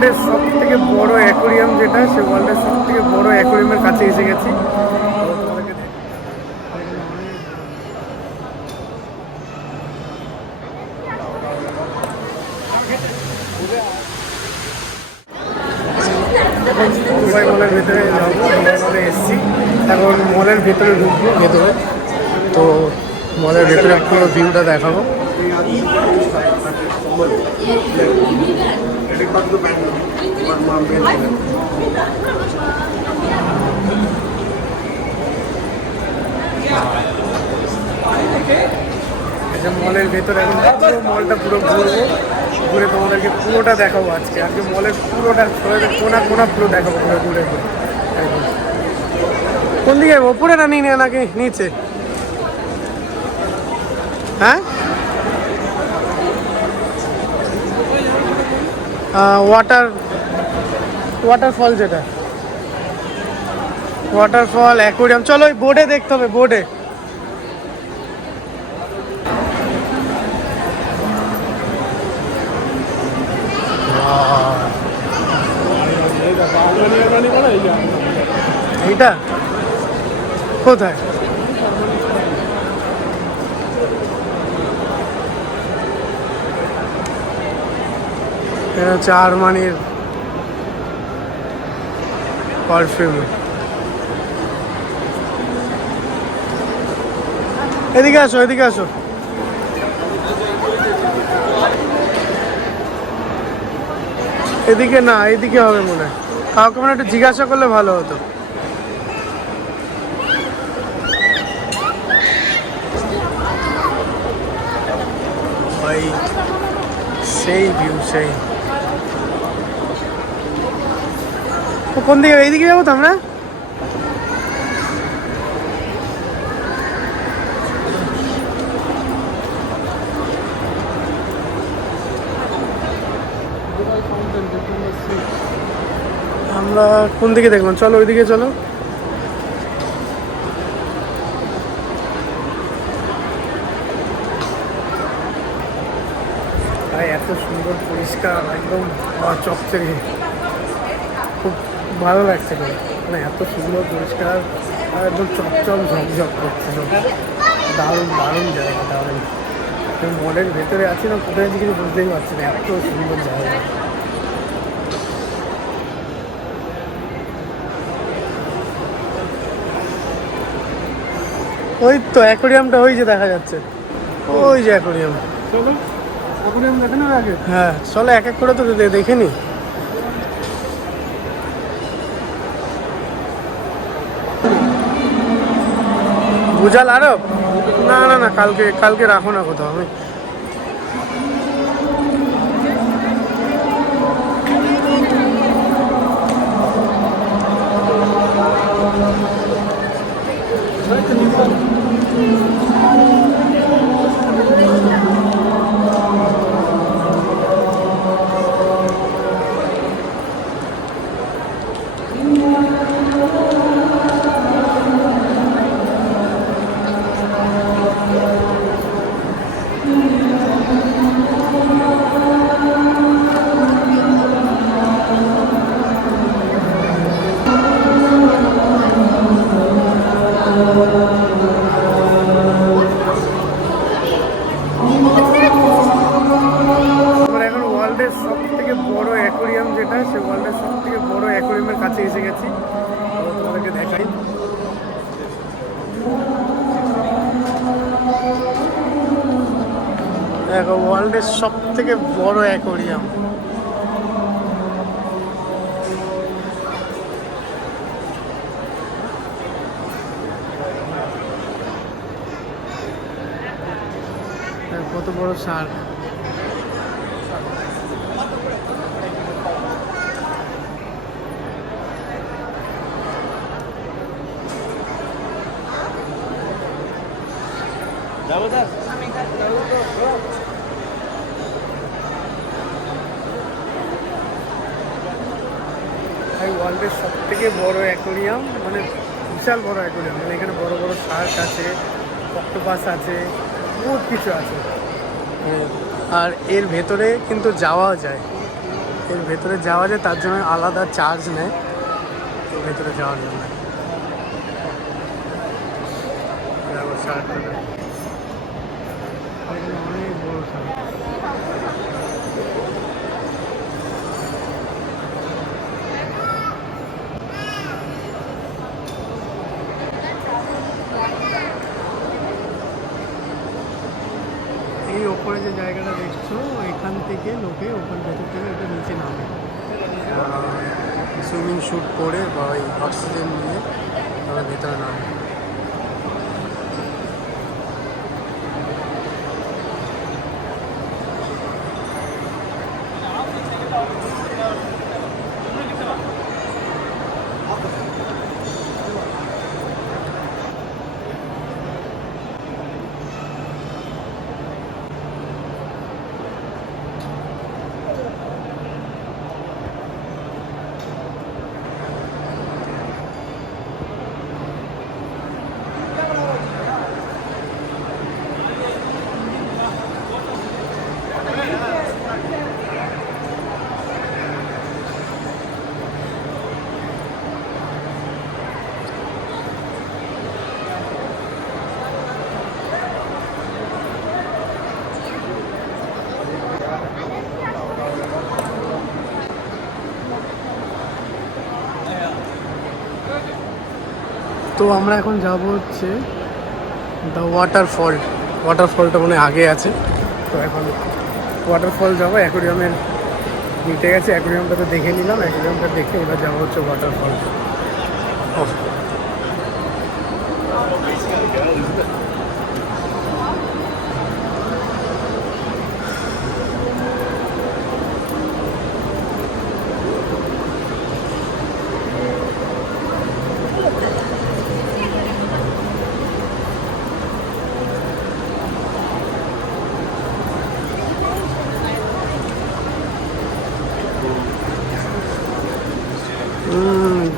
ওয়ার্ল্ডের সব থেকে বড় অ্যাকোরিয়াম যেটা, সে ওয়ার্ল্ডের সব থেকে বড় অ্যাকোরিয়ামের কাছে এসে গেছি। দুবাই মলের ভেতরে যাবো, দুবাই মলে এসেছি, এখন মলের ভেতরে ঢুকবো ভেতরে। তো মলের ভেতরে পুরো ভিউটা দেখাবো। মলের ভেতরে এখন পুরো মলটা পুরো ঘুরবো, ঘুরে তোমাদেরকে পুরোটা দেখাবো আজকে। আজকে মলের পুরোটা কোনা কোনা পুরো দেখাবো পুরো ঘুরে ঘুরে। কোন দিকে ওপরে না নিয়ে নাকি নিচে? হ্যাঁ, ওয়াটারফল যেটা, ওয়াটারফল অ্যাকোরিয়াম। চলো ওই বোর্ডে দেখতে হবে, বোর্ডে। এইটা কোথায়? এটা হচ্ছে আরমানির পারফিউম। এদিকে আসো, এদিকে আসো। এদিকে না, এদিকে হবে মনে হয়। কাউকে মানে একটু জিজ্ঞাসা করলে ভালো হতো। ভাই সেই ভিউ, সেই। কোন দিকে? এইদিকে যাবো তো আমরা। আমরা কোন দিকে দেখলাম? চলো ওইদিকে চলো। ভাই এত সুন্দর পরিষ্কার, একদম চকচকে, খুব ভালো লাগছে। মানে এত সুন্দর পরিষ্কার আর একদম চকচক ঝকঝক করছে সব। দারুণ দারুণ জায়গা, দারুণ। মলের ভেতরে আছি না, কোথায় আছি কিছু বুঝতেই পারছি না, এত সুন্দর জায়গা। ওই তো অ্যাকোরিয়ামটা, ওই যে দেখা যাচ্ছে, ওই যে অ্যাকোরিয়াম। চলো অ্যাকোরিয়াম দেখে না আগে। হ্যাঁ চলো, এক এক করে তো দেখে নি। বুঝাল আরো? না না না, কালকে কালকে রাখো না কোথাও। আমি সব থেকে বড় অ্যাকোরিয়াম যেটা, সে ওয়ার্ল্ডের সব থেকে বড় অ্যাকোরিয়ামের কাছে এসে গেছি। তোমাদেরকে দেখাই। দেখো ওয়ার্ল্ডের সব থেকে বড় অ্যাকোরিয়াম। কত বড় শার্ক। ওয়ার্ল্ডের সব থেকে বড় অ্যাকোরিয়াম, মানে বিশাল বড় অ্যাকোরিয়াম। মানে এখানে বড় বড় শার্ক আছে, অক্টোপাস আছে, বহুত কিছু আছে। আর এর ভেতরে কিন্তু যাওয়া যায়। এর ভেতরে যাওয়া যায়, তার জন্য আলাদা চার্জ নেয় ভেতরে যাওয়ার জন্য। অনেক বড় শার্ট। এই ওপরে যে জায়গাটা দেখছো, এখান থেকে লোকে ওখান ভেতর থেকে এটা নিচে নামে সুইমিং স্যুট পরে বা ওই অক্সিজেন নিয়ে তারা ভেতরে নামে। তো আমরা এখন যাব হচ্ছে দ্য ওয়াটারফল। ওয়াটারফলটা মনে হয় আগে আছে, তো এখন ওয়াটারফল যাবো। অ্যাকোরিয়ামের মিটে গেছে, অ্যাকোরিয়ামটা তো দেখে নিলাম, অ্যাকোরিয়ামটা দেখে এবার যাবো হচ্ছে ওয়াটারফল।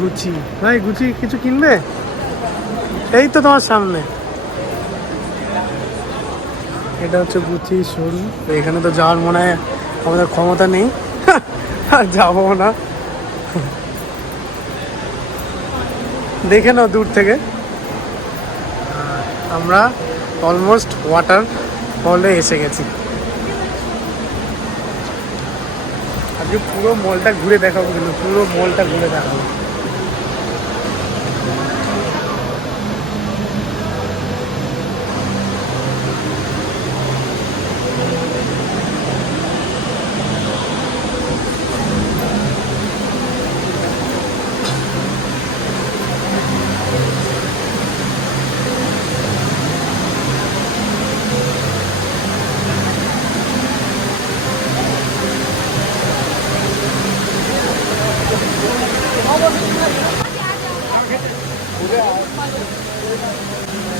গুচি ভাই, গুচি কিছু কিনবে? এই তো তোমার সামনে, এটা হচ্ছে গুচি শোরুম। তো এখানে তো যাওয়ার মনে হয় আমাদের ক্ষমতা নেই, আর যাবো না। দেখে নাও দূর থেকে, আমরা অলমোস্ট ওয়াটার ফলে এসে গেছি। আজকে পুরো মলটা ঘুরে দেখাবো, কিন্তু পুরো মলটা ঘুরে দেখাবো।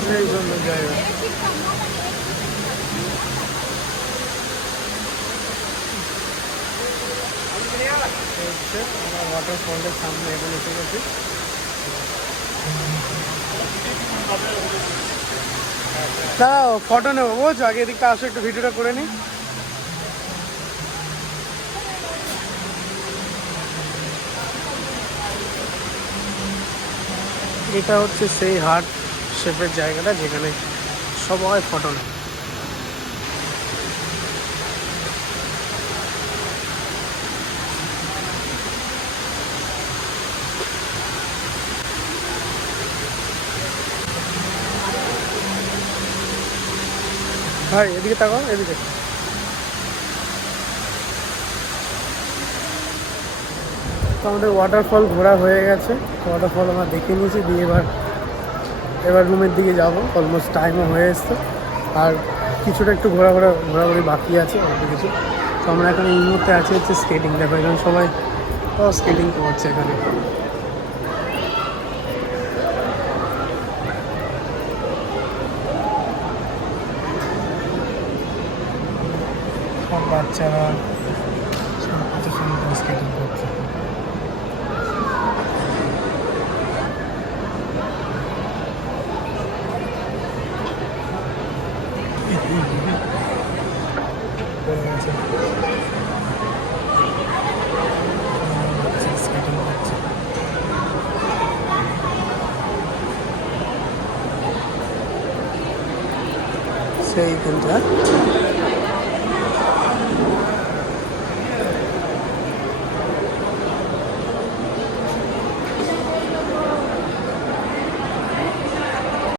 সেই সুন্দর জায়গা। আমরা ওয়াটারফলের সামনে এখন এসে গেছি। দাঁড়াও, ফটো নেবো বুঝছো, আগে এদিকটা আসো, একটু ভিডিওটা করে নিই। এটা হচ্ছে সেই হার্ট শেপের জায়গাটা যেখানে সবাই ফটো নেয়। ভাই এদিকে তাকাও, এদিকে। তো আমাদের ওয়াটারফল ঘোরা হয়ে গেছে, ওয়াটারফল আমরা দেখে নিয়েছি, দিয়ে এবার রুমের দিকে যাব। অলমোস্ট টাইমও হয়ে এসছে, আর কিছুটা একটু ঘোরাঘুরি বাকি আছে অল্প কিছু। তো আমরা এখন এই মুহূর্তে আছি হচ্ছে স্কেটিং। দেখো এখানে সবাই স্কেটিং করছে এখানে। সব বাচ্চারা কত সুন্দর স্কেটিং করছে। এইখানটা